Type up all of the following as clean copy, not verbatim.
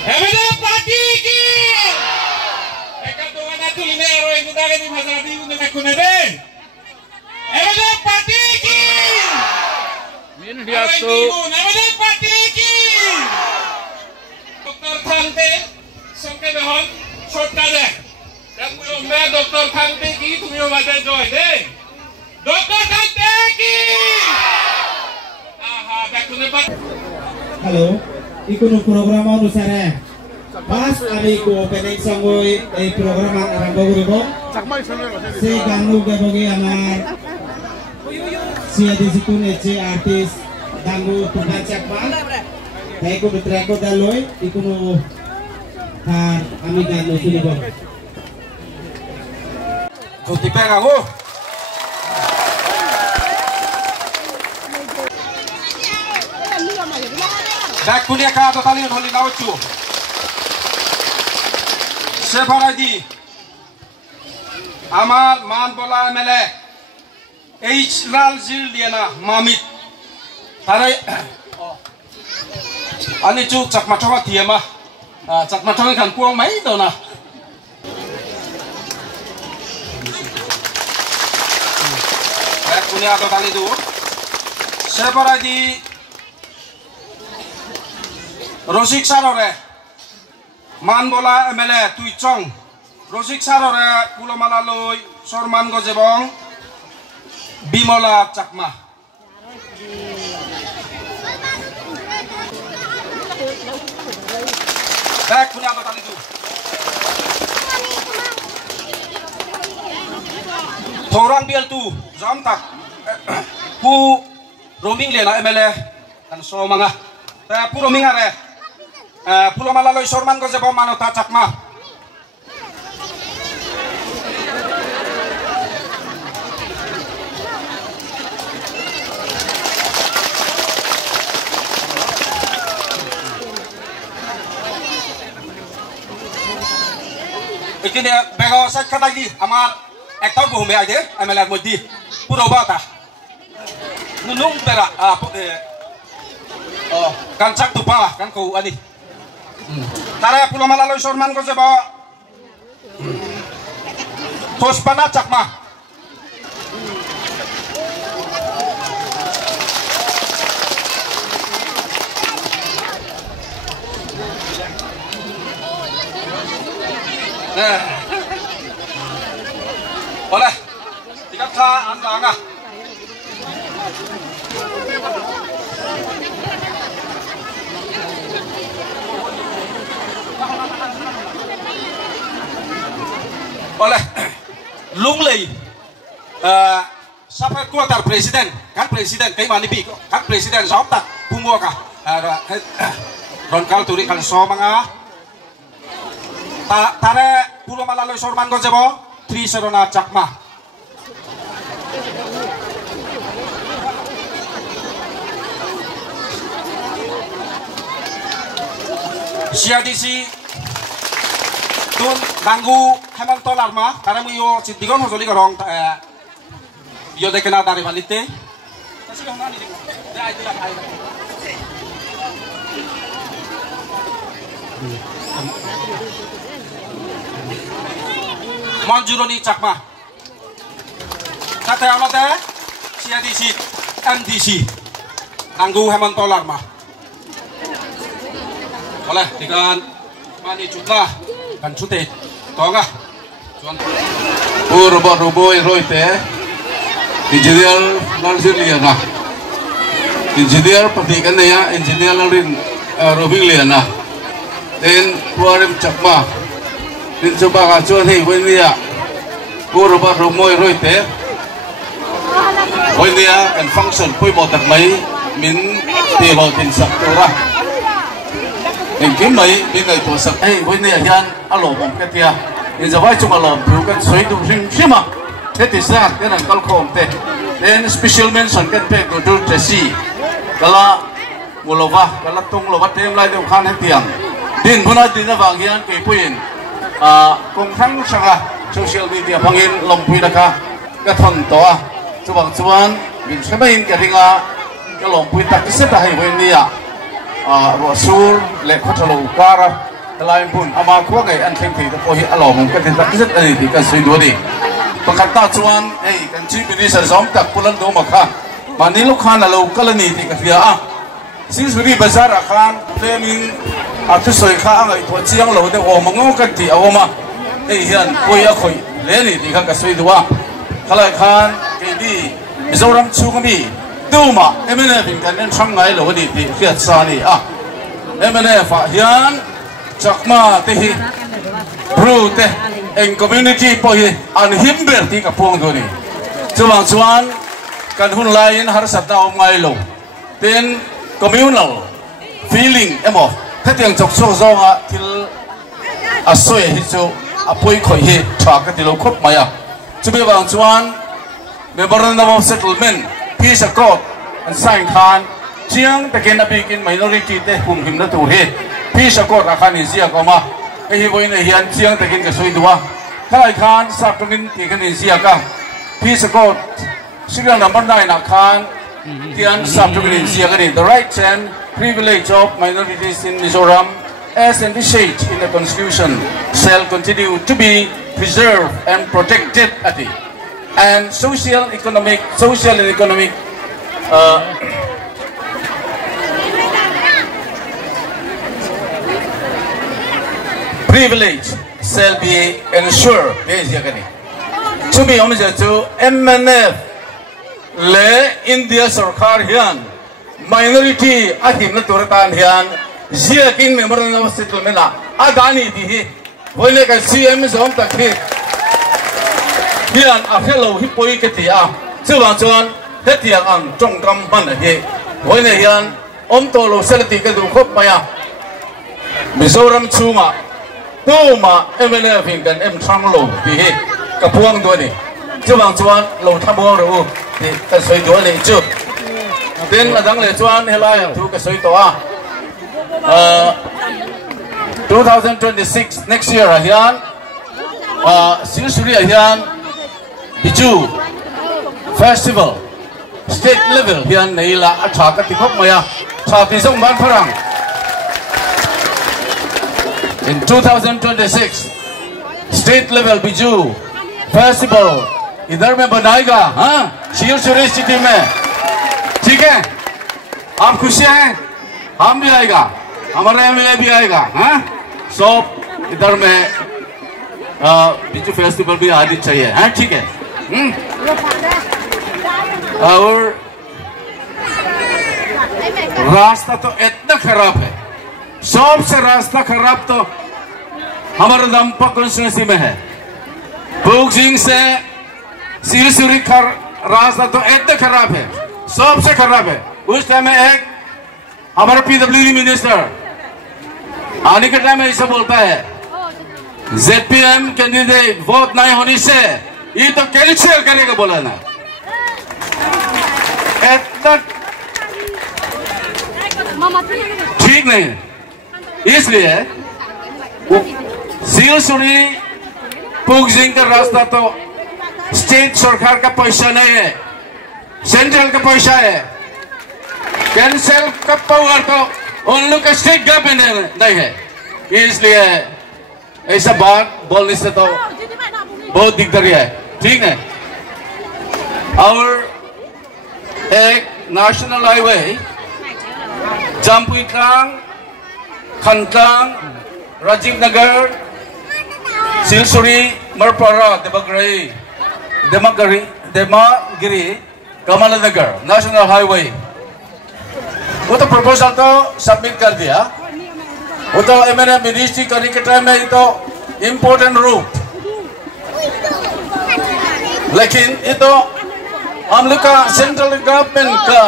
Emang pagi ki. Eka tuan aku ini orang itu dah di pasar di mana aku nanti. Emang pagi ki. Ini dia tu. Emang pagi ki. Doktor Thante, sampai behon short kade. Dan mui ombe Doktor Thante ki, tumi omada joy deh. Doktor Thante ki. Aha, baku nebat. Halo, ikuno program अनुसार pas kami ku opening sangoi program arambho guribo se ganu gebogi amar sia di situ nece artis dangu tuhan cakma dai ku betreko daloi ikuno har ami ganu sunibo Kutipe kamu. Dak punya kata tali holi laucu. Separadi. Amar man bola mele. H lal zil diana mamit. Tarai. Ani cu cak macam dia mah. Cak macam kan puang mai tu na. Dak punya kata tali tu. Separadi. Rosik sarore man bola MLA tui chong Rosik sarore pulo malaloi sorman gojebong Bimola Chakma Back punya apa tadi itu Thorang biel tu jam tak pu roaming lena MLA kan so manga pu roaming are pulo malaloi sorman ko jebo mano ta Chakma ikini bego set kata di amar ektor bo me aje amelar modi puro bata nunung pera kan cak tu pa kan ko ani tara pulo malaloi sorman ko jebo Tospana Chakma boleh tikat ka anga oleh lunglei sampai kuatar presiden kan presiden kayak mana bi kan presiden somtak bungo kah ron kal turi kan somanga tare pulo malaloi sorman ko jebo Tri Serona Chakma siadisi tun ganggu Hemanto Larma karena mu yo cintigon hosoli korong yo dekena dari valite Manjuroni Chakma kata amate siadisi MDC ganggu Hemanto Larma boleh dengan mani jutlah kan cute toga rubo roite engineer langsir liana engineer petikan ya engineer larin robing liana dan puarim Chakma din coba kacuan hei wendia rubo roite wendia kan function pui motak mai min telo tin saktura em kiếm mấy bên này của sập ấy với này hiện alo một cái tia hiện giờ vai chung alo biểu cái suy đủ riêng riêng mà thế thì sao cái này câu khom thế then special mention cái pe của du Tracy kalau mulova kalau tung lova tem lại đều khan hết tiền din pun ada din vàng hiện cái puin cùng thắng sang social media pangin long pui đaka cái thằng to chuan mình sẽ bên cái ringa cái long pui tak cái xếp là hay với này Rasul le khotalo kara line पुन अमा खुआ गए अनथें थी तो कोई अलाम का दिन तक जित नहीं थी का सुई दोरी पकड़ता चुआन kan chief minister zom tak pulan do makha mani lo khan alo kalani ti ka fia a sinsuri bazar akhan lemin atu soi kha angai to chiang lo de o mango ka ti awoma hian koi a khoi le ni ti kha ka soi duwa khalai khan ke di mizoram chungami duma emene bin kan nen sang ngai lo ni ti fiat sa ni a emene fa hian chakma te hi brute en community po hi an himber ti ka pong do ni chuang chuan kan hun lain har satna om ngai lo ten communal feeling emo thatiang chok so zonga til asoi hi chu apoi khoi hi tha ka ti lo khop maya chube wang chuan memorandum of settlement peace accord and sign khan chiang taken a big in minority te hum him na tu he peace accord akhan hi zia koma hi boin hian chiang taken ka soi duwa khai khan sapangin ti kan hi zia ka peace accord serial number 9 akhan tian sapangin zia ka ni the rights and privilege of minorities in Mizoram as envisaged in the constitution shall continue to be preserved and protected and social and economic privilege shall be ensured. To be honest, to MNF le India Sarkar hian minority ahim na turatan hian zia kin memorandum of settlement na adani di hi boile ka CM zom tak hi hian a fellow hi poi ke ti a chuwang chuan hetiang ang tongkam man hi boile hian om to lo selati ka du khop maya Mizoram chunga tuma MNF kan em thang lo ti hi ka puang do ni chuwang chuan lo thamong ro ti ka soi do ni chu then adang le chuan helai thu ka soi to a 2026 next year hian Sinsuri hian Biju festival state level hian neila atha ka ti khop maya tha ti song ban pharang in 2026 state level Biju festival इधर में बनाएगा हाँ सिंसुरी city में ठीक है आप खुश हैं हम भी आएगा हमारा एमएलए भी आएगा हाँ सब इधर में बिजू फेस्टिवल भी आनी चाहिए हाँ ठीक है और रास्ता तो इतना खराब है सबसे रास्ता खराब तो हमारे दंपा कॉन्स्टिट्यूंसी में है बुकजिंग से सिरसुरी रास्ता तो इतना खराब है सबसे खराब है उस टाइम में एक हमारा पीडब्ल्यूडी मिनिस्टर आने के टाइम में ऐसा बोलता है जेपीएम कैंडिडेट वोट नहीं होने से ये तो कैंसिल करेगा बोला ना इतना ठीक नहीं है इसलिए सिरसुरी बुकजिंग का रास्ता तो स्टेट सरकार का पैसा नहीं है सेंट्रल का पैसा है कैंसिल का पावर तो उन लोग का स्टेट गवर्नमेंट नहीं है इसलिए ऐसा बात बोलने से तो बहुत दिक्कत है ठीक है और एक national highway जामपुइटांग खंटांग Rajiv Nagar सिलसुरी मरपरा देमागिरी Kamlanagar national highway वो तो प्रपोजल तो सबमिट कर दिया वो तो मैंने मिनिस्ट्री करने के टाइम में तो इम्पोर्टेंट रूट लेकिन ये तो हम लोग का सेंट्रल गवर्नमेंट का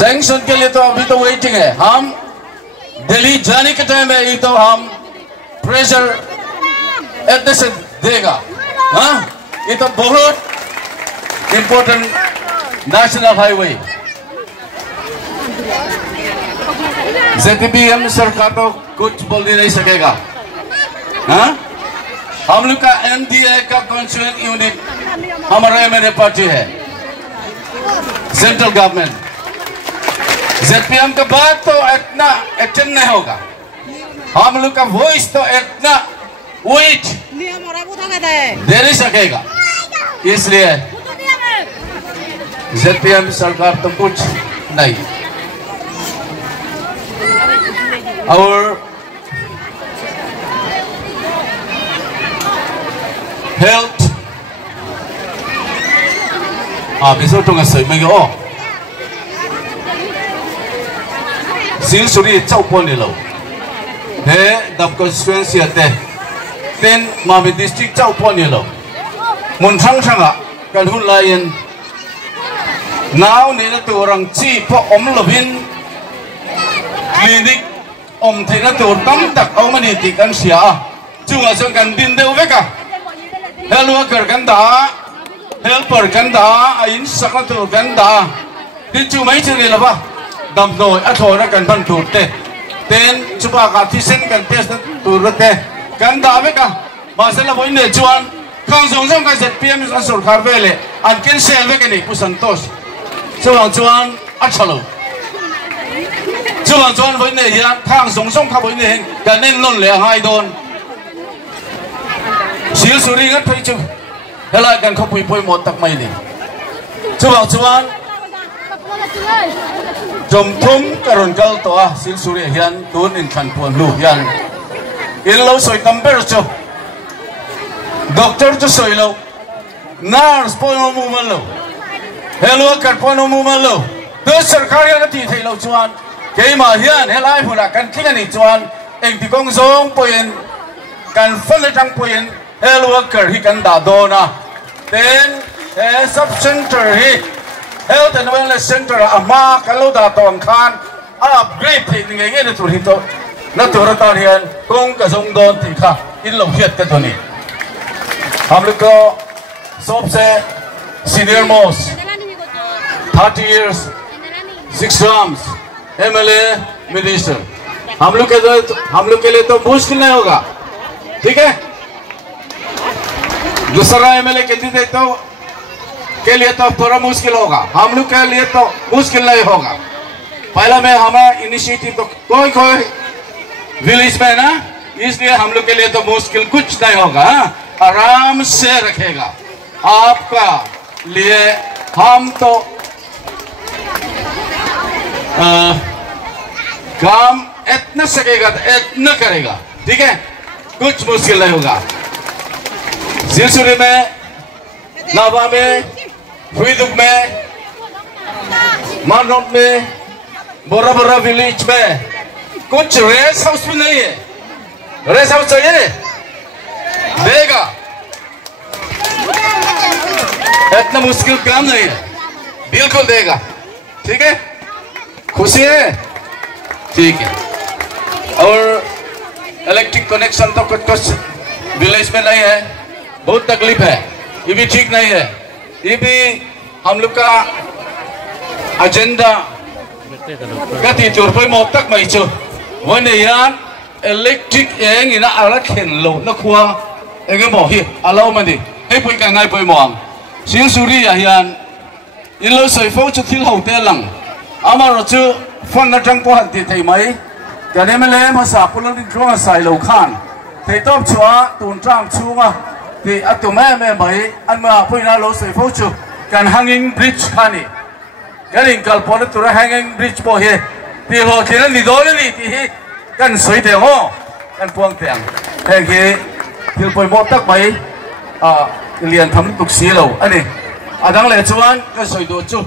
सैंक्शन के लिए तो अभी तो वेटिंग है हम दिल्ली जाने के टाइम में ये तो हम प्रेशर ऐसे से देगा हाँ ये तो बहुत इम्पोर्टेंट नेशनल हाईवे ZPM सरकार तो कुछ बोल नहीं सकेगा हाँ हम लोग का NDA का कॉन्स्टिट्यूएंट यूनिट हमारा एमएनए पार्टी है सेंट्रल गवर्नमेंट ZPM का बात तो इतना एक्शन नहीं होगा हम लोग का वॉइस तो इतना वेट दे नहीं सकेगा, इसलिए ZPM सरकार तो कुछ नहीं। और health 비서 통해서 이거 실수리 짜오번이로 네 답constituency 때 ten 마비 district 짜오번이로 문상상아 간훈라인 now 내가 또랑 지포 엄러빈 clinic 엄태가 또 땀딱 어머니 디간시야 중앙서 간딘데 오베가 헬로가 걸간다 helper 간다 아인 사카토 간다 디주 mấy chương này là ba đầm rồi thôi nó cần phân thủ tê tên chúng ta cả thí sinh cần test thủ rất tê 간다 với cả mà sẽ là với nền chuan không dùng trong cái ZPM nó sửa khá về lệ anh cancel với cái này của Santos chuan chuan chalo chuan chuan với nền hiện không dùng trong khá với nền cái nên luôn lệ hai đồn xíu xử lý ngắt thấy chưa thế lại cần không bị một tắc mày này chuan trong thùng karon kal toa sil suri hian tun in khan puan lu hian in lo soi tamper cho doctor cho soi lo nurse pono mu man lo hello kar pono mu man lo to sarkar ya ti thei lo chuan ke ma hian helai phuna kan thing ani chuan eng ti kong zong poin kan phal tang poin hello kar hi kan da do na then sub center hi Health and Wellness Center ama kalau datang kan upgrade thì nghe được tụi hito nó tụi nó tao hiện công cả dòng đòn thì khác in lòng hiệt cái tụi này हम लोग को सबसे senior most 30 years 6 terms MLA minister हम लोग के लिए तो मुश्किल नहीं होगा ठीक है दूसरा MLA कैंडिडेट तो के लिए तो थोड़ा मुश्किल होगा हम लोग के लिए तो मुश्किल नहीं होगा पहला में हमारा इनिशिएटिव तो कोई विलेज में ना इसलिए हम लोग के लिए तो मुश्किल कुछ नहीं होगा आराम से रखेगा आपका लिए हम तो काम इतना सकेगा इतना करेगा ठीक है कुछ मुश्किल नहीं होगा सिलसिले में नावा में हुईदुक में मानोट में बोरा बोरा विलेज में कुछ रेस्ट हाउस भी नहीं है रेस्ट हाउस चाहिए देगा इतना मुश्किल काम नहीं है बिल्कुल देगा ठीक है खुशी है ठीक है और इलेक्ट्रिक कनेक्शन तो कुछ विलेज में नहीं है बहुत तकलीफ है ये भी ठीक नहीं है ये भी हम लोग का एजेंडा कति चोर पे मौत तक मैं चो वो नहीं यार इलेक्ट्रिक एंग इना अलग खेल लो न खुआ एंगे मोही अलाउ मंदी हे पुई का ngay पुई मोंग सिंग सुरी यान इन लो सही फो चुथिल होते लंग अमर चु फन न जंग को हंती थे मई जाने में ले मसा पुलन दिन क्रों साइ लो खान थे तब चुआ तुन ट्राम चुआ thì tụi mẹ mấy anh mà bây giờ lối phố chụp cần hanging bridge khani cái này cần bỏ tụi nó hanging bridge bỏ hết thì họ chỉ là đi đó đi thì cần suy tiền ho cần buông tiền thế cái thì bây một tắc mấy liền thấm tục xí lâu anh này đang lẽ chuan cái suy đồ chú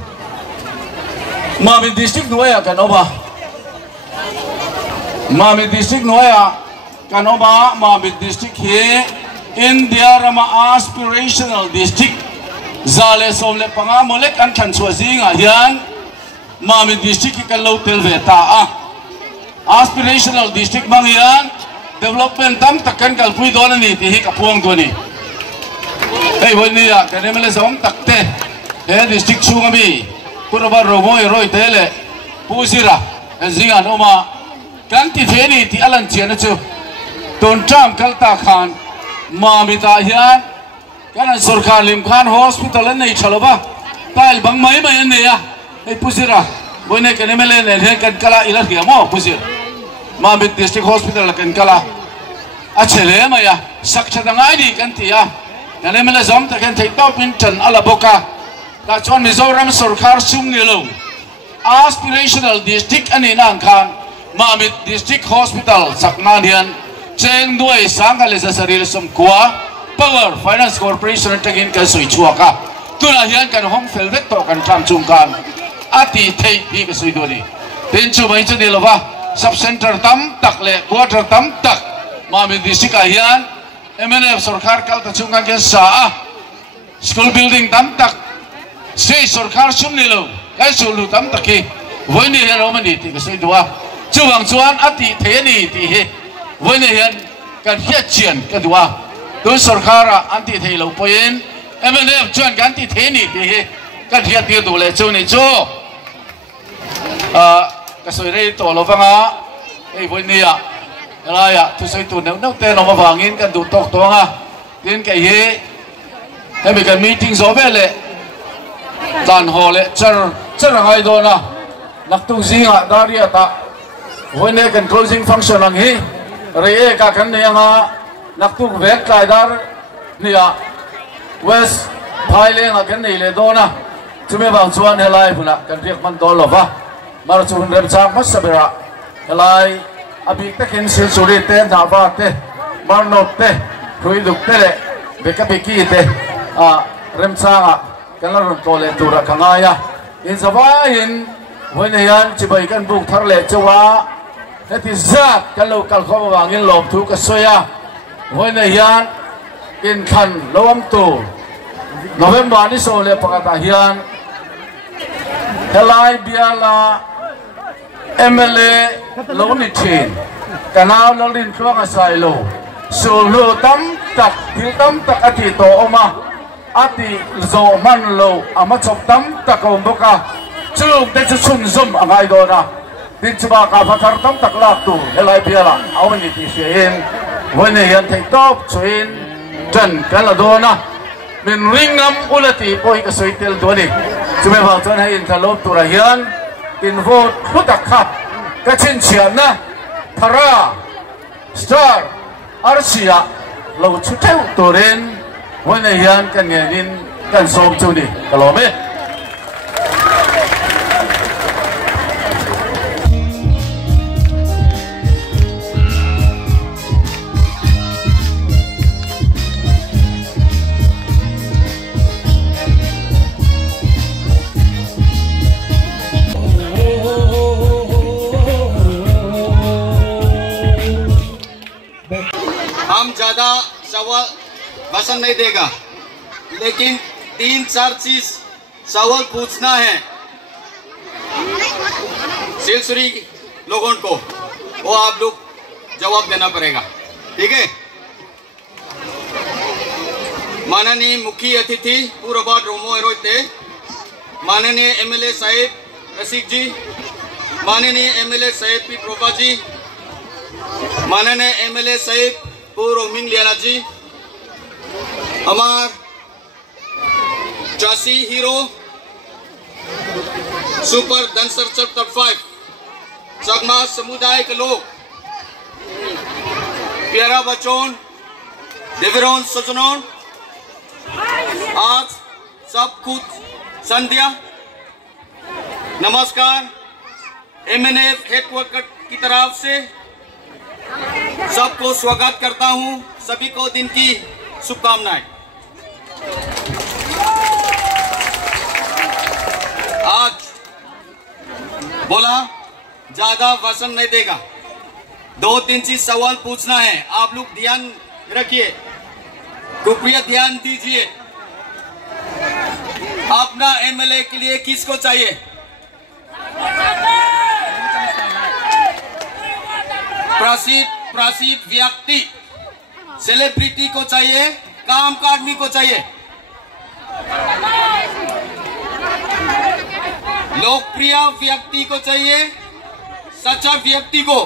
mà mình district nuôi à cái nó ba mà mình district nuôi à cái nó ba mà mình district here India Rama aspirational district zale somle panga molek an khan chuazinga hian mami district ki lo tel ve ta aspirational district mang hian development tam takan kal pui don ani ti hi ka puang do ni ei woni ya ka nemle zong takte e district chunga mi purba romoi roi tele pusira zinga noma kan ti theni ti alan chiana chu ton tram kalta khan Mamita hian kan sarkar lim khan hospital nei chaloba tail bang mai mai ne ya ei pusira boine kan mele ne he kan kala ila hiamo pusir Mamit District Hospital kan kala achele maya sakchatanga di kan tia nale mala zom ta kan thai to pin chan ala boka ta chon Mizoram sarkar sum ni lo aspirational district ani nang khan Mamit District Hospital sakna dian cheng duai sangale sa saril sum kwa Power Finance Corporation tagin kan sui chuaka tuna hian kan hong felvet to kan tham chung kan ati thei bi ka sui doni tin chu mai chu ni lo ba sub center tam tak le quarter tam tak Mamit District ahian MNF sarkar kal ta chung kan ke sa school building tam tak se sarkar sum ni lo kai sulu tam tak ki voi ni hero mani ti ka sui dua chuang chuan ati the ni ti he voi ni hian kan hiat chian ka dua tu sarkara anti thei lo poin MNF chuan kan ti the ni ti he kan hiat ti du le chu ni chu ka soi rei to lo vanga ei voi ni ya la ya tu soi tu neu te no ma wangin kan du tok to nga tin kai he he mi kan meeting zo be le dan ho le char hai do na nak tu zinga daria ta voi ne kan closing function ang hi re ka kan ne nga nak tu vek kai dar ni ya west thailand kan nei le do na chume bang chuan helai phula kan riak man do lo va mar chun rem chang mas sabera helai abi takin sil suri te na ba te mar no te thui duk te le beka beki te rem changa kan la ron to le tura kangaya in sabahin when yan chibai kan buk thar le chawa heti zat kan lo kal kho wangin lom thu ka soya when yan in khan lom tu November ni so le pakata hian helai biala MLA lo ni thin kanao lo rin thua sai lo sulu tam tak thil tam tak ati to oma ati zo man lo ama chop tam tak om boka chung te chun zum angai do na tin chuba ka phathar tam tak lak tu helai biala awan ni ti sein when yan thei top chuin tan kala do na min ringam ulati poi ka soitel do ni chume ba chon hai in thalop tu ra hian in vote khudak kha ka chin chian na thara star arsia lo chu theu to ren when yan kan ngin kan som chu ni kalome हम ज्यादा सवाल भाषण नहीं देगा, लेकिन 3-4 चीज सवाल पूछना है सिलसुरी लोगों को, वो आप लोग जवाब देना पड़ेगा, ठीक है। माननीय मुख्य अतिथि पूर्वबाद रोमो एरोते, माननीय MLA साहेब रसिक जी, माननीय MLA साहेब पी प्रोभा जी, माननीय MLA साहेब पूर्व मिंग लियाना जी, हमार चासी हीरो सुपर डांसर चैप्टर 5 सगमा समुदाय के लोग, प्यारा बच्चों, देवरों सजनों, आज सब कुछ संध्या नमस्कार। MNF हेडक्वार्टर की तरफ से सबको स्वागत करता हूं, सभी को दिन की शुभकामनाएं। आज बोला ज्यादा भाषण नहीं देगा, 2-3 चीज सवाल पूछना है, आप लोग ध्यान रखिए, कृपया ध्यान दीजिए। अपना MLA के लिए किसको चाहिए? प्रसिद्ध व्यक्ति, सेलिब्रिटी को चाहिए, काम का आदमी को चाहिए, लोकप्रिय व्यक्ति को चाहिए, सच्चा व्यक्ति को।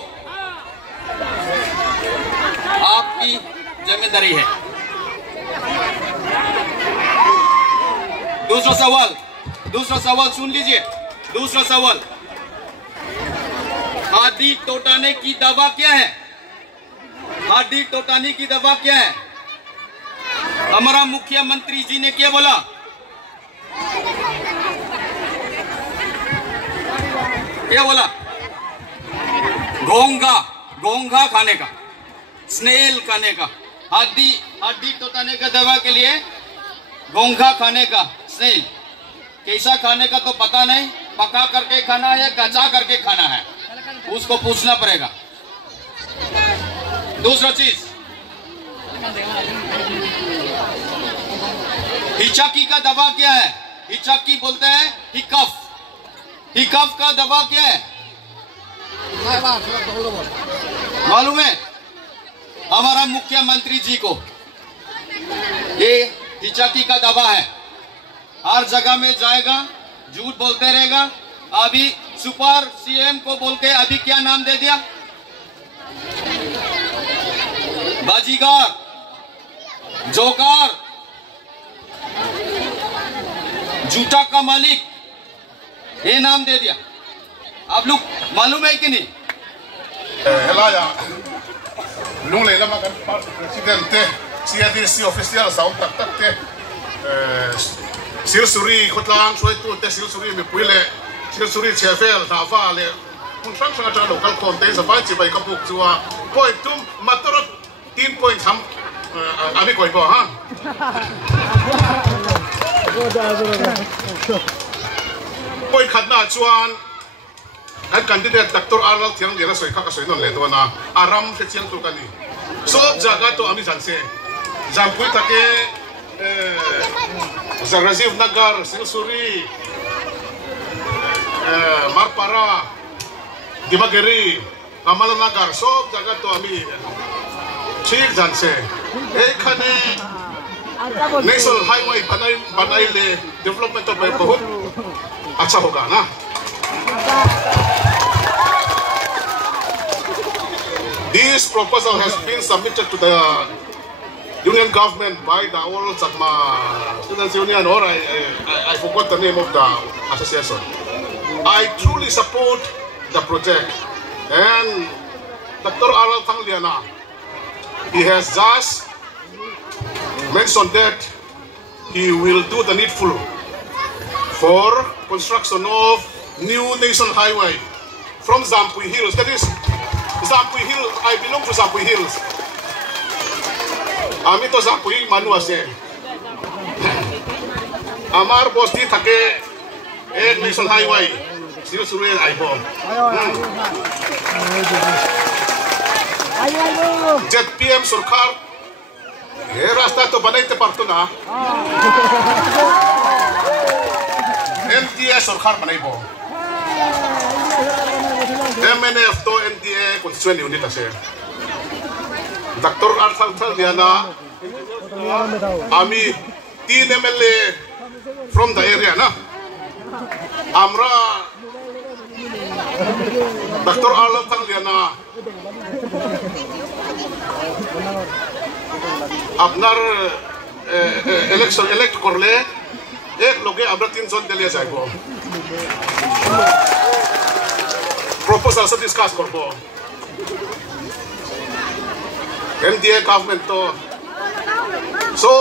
आपकी जिम्मेदारी है। दूसरा सवाल सुन लीजिए। दूसरा सवाल, हाथी टोटाने की दवा क्या है? हाथी टोटाने की दवा क्या है? हमारा मुख्यमंत्री जी ने क्या बोला? क्या बोला? घोंघा खाने का, स्नेल खाने का। हाथी टोटाने का दवा के लिए घोंघा खाने का, स्नेल। कैसा खाने का तो पता नहीं, पका करके खाना है या कच्चा करके खाना है, उसको पूछना पड़ेगा। दूसरा चीज, हिचकी का दवा क्या है? हिचकी बोलते हैं हिकफ। हिकफ का दवा क्या है मालूम है? हमारा मुख्यमंत्री जी को ये हिचकी का दवा है। हर जगह में जाएगा, झूठ बोलते रहेगा। अभी सुपर सीएम को बोल के अभी क्या नाम दे दिया? बाजीगर, जोकर, जूता का मालिक, ये नाम दे दिया। आप लोग मालूम है कि नहीं? Nung leila makan presidente CDC official saum tak te silsuri khotlang soi tu te silsuri me puile silsuri chefel na fa le kun sang sang ta local content sa fa chi bai ka puk chuwa point tum matorot 3 point ham ami koi bo ha point khatna chuan kan candidate Dr. Arnold Thiang dira soi ka soi non le to na aram se chiang tu kani so jaga to ami janse jampui take Rajiv Nagar Silsuri Marpara Dimagiri Kamal Nagar so jaga to ami ठीक janse ekhane national highway banai le development to bahut अच्छा होगा ना। This proposal has been submitted to the union government by the All Sakma Students Union, or I forgot the name of the association. I truly support the project, and Dr. Arnold Tangliana, he has just mentioned that he will do the needful for construction of new national highway from Zampui Hills. That is Zampui Hills. I belong to Zampui Hills. Ami to Zampui Manu ase. Amar boss di thake ek national highway. Siro suru aibo. ZPM सरकार ये रास्ता तो बनाते पारतो ना। NDA सरकार बनाइबो MNF तो NDA constituent unit আছে Dr. Arthal Diana আমি 3 MLA from the area না আমরা Dr. Arthal Diana আপনার ইলেকশন ইলেক্ট করলে एक लोगे अब 300 दिले जाइबो proposal से डिस्कस करबो NDA गवर्नमेंट तो सो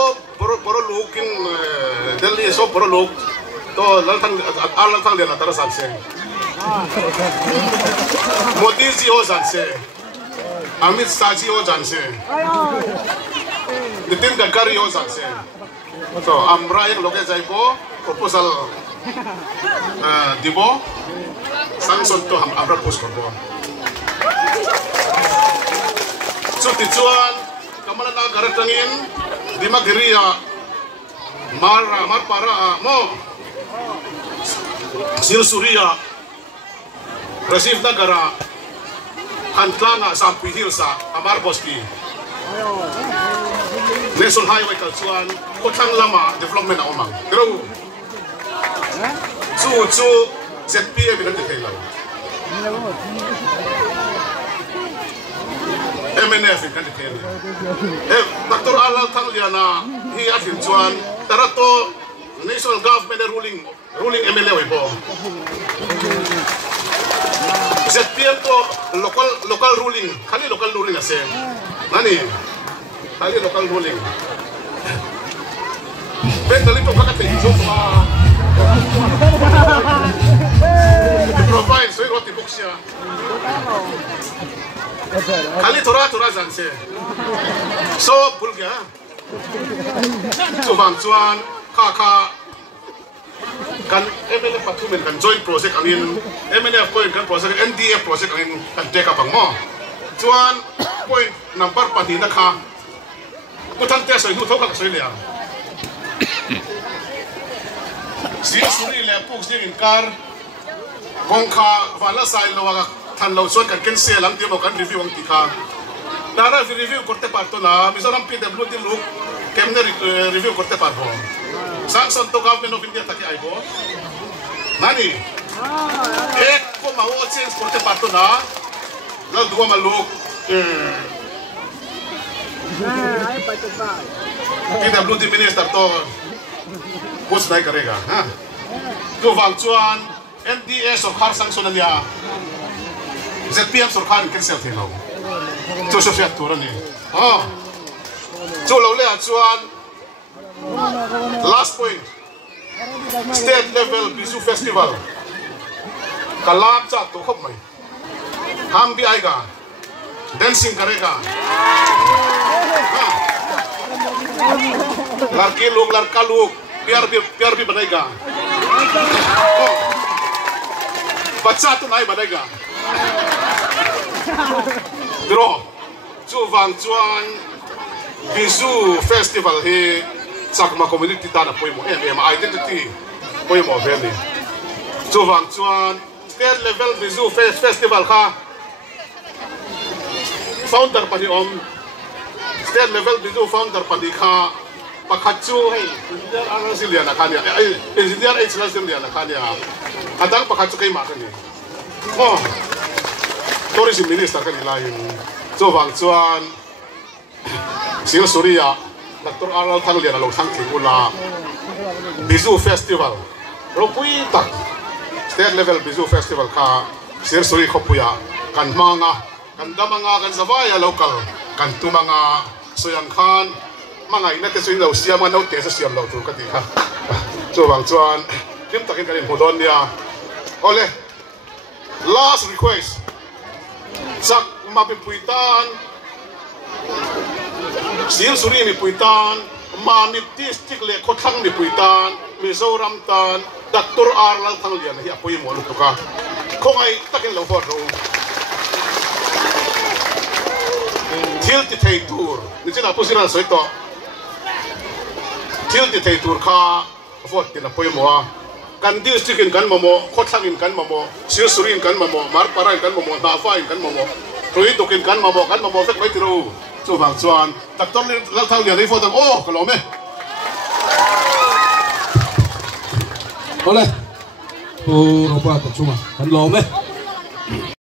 बरो लोग इन दिल्ली सो बरो लोग तो ललथंग लेना तरह साल से मोदी जी हो जान से अमित शाह जी हो जान से नितिन गडकरी हो जान से तो আমরা এক লগে যাইবো প্রপোজাল দিব সাংসদ তো আমরা পোস্ট করব সুতি চুয়ান কামানা গারতনিন দিমাগরিয়া mar para mo silsuria Rajiv Nagara Kantlanga Zampui Hills amar boski National Highway Kalsuan Kotang Lama Development na umang pero su ZPA bilang detail MNF bilang detail Dr. Arnold Tangliana hi atin chuan tarato national government ruling MLA po ZPM to local ruling, kali local ruling ase. Nani? Kali local ruling. Ben dali to kakate iso ma. Provide so roti boxia. Kali tora zanse. So bulga. So bang chuan kaka kan MLA Patumen kan joint project angin MLA point kan project NDF project angin kan take up ang mo chuan point number pati na ka putan te soi du thok ka soi liang si suri le puk sing in kar kong kha wala sai lo wa than lo son kan ken se lang ti mo kan review ang ti ka dara review korte parto na mizoram PWD look kemne review korte parto Samson to government of India taki aibo. Nani? Ko mau change korte parto na. Lalu dua maluk. PWD minister to कुछ नहीं करेगा, हाँ? तो वांगचुआन NDA सरकार संगठन या ZPM सरकार cancel थे लोग, तो सोफियात तो रनी, हाँ? तो लोले आचुआन last point state level bisu festival कलाब चा तो खब में हम भी आएगा dancing करेगा लड़के लोग लड़का लोग प्यार भी बनेगा बच्चा तो नहीं बनेगा द्रो जो वांगचुआन bisu festival he sakma community tana poimo identity poimo valley chuwang chuan state level bisu festival kha founder pani om state level bisu founder pani kha pakhachu hei engineer anasilia na khania engineer anasilia na khania adang pakhachu kai ma kani oh tourism minister kan ilain chuwang chuan Sio Surya Dr. Arnold Thanglia lo thang thingula Bizu Festival ropui tak state level Bizu Festival kha Sir Suri khopuya kan manga kan damanga kan zawaya local kan tumanga Soyang Khan mga inate suin lo siam ano te sa siam lo tu kati ha so bang chuan kim takin kanin hodon niya ole last request sak mapipuitan Sir Suri mi puitan, mami district le kothang mi puitan, Mizoram tan, Dr. Arnold Thanglia na hi apoi mo lu ka. Khongai takin lo for ro. Til ti thei tur, ni china posiran soi to. Til ti thei tur kha fort ti na poi mo. Kan district in kan momo, kothang in kan momo, Sir Suri in kan momo, Marpara in kan momo, Nafa in kan momo. Roi tokin kan momo fek mai ti ro. So bang chuan Dr. Lal Thanglia nei fodang oh kalome ole pu ropa ta chuma kan lo me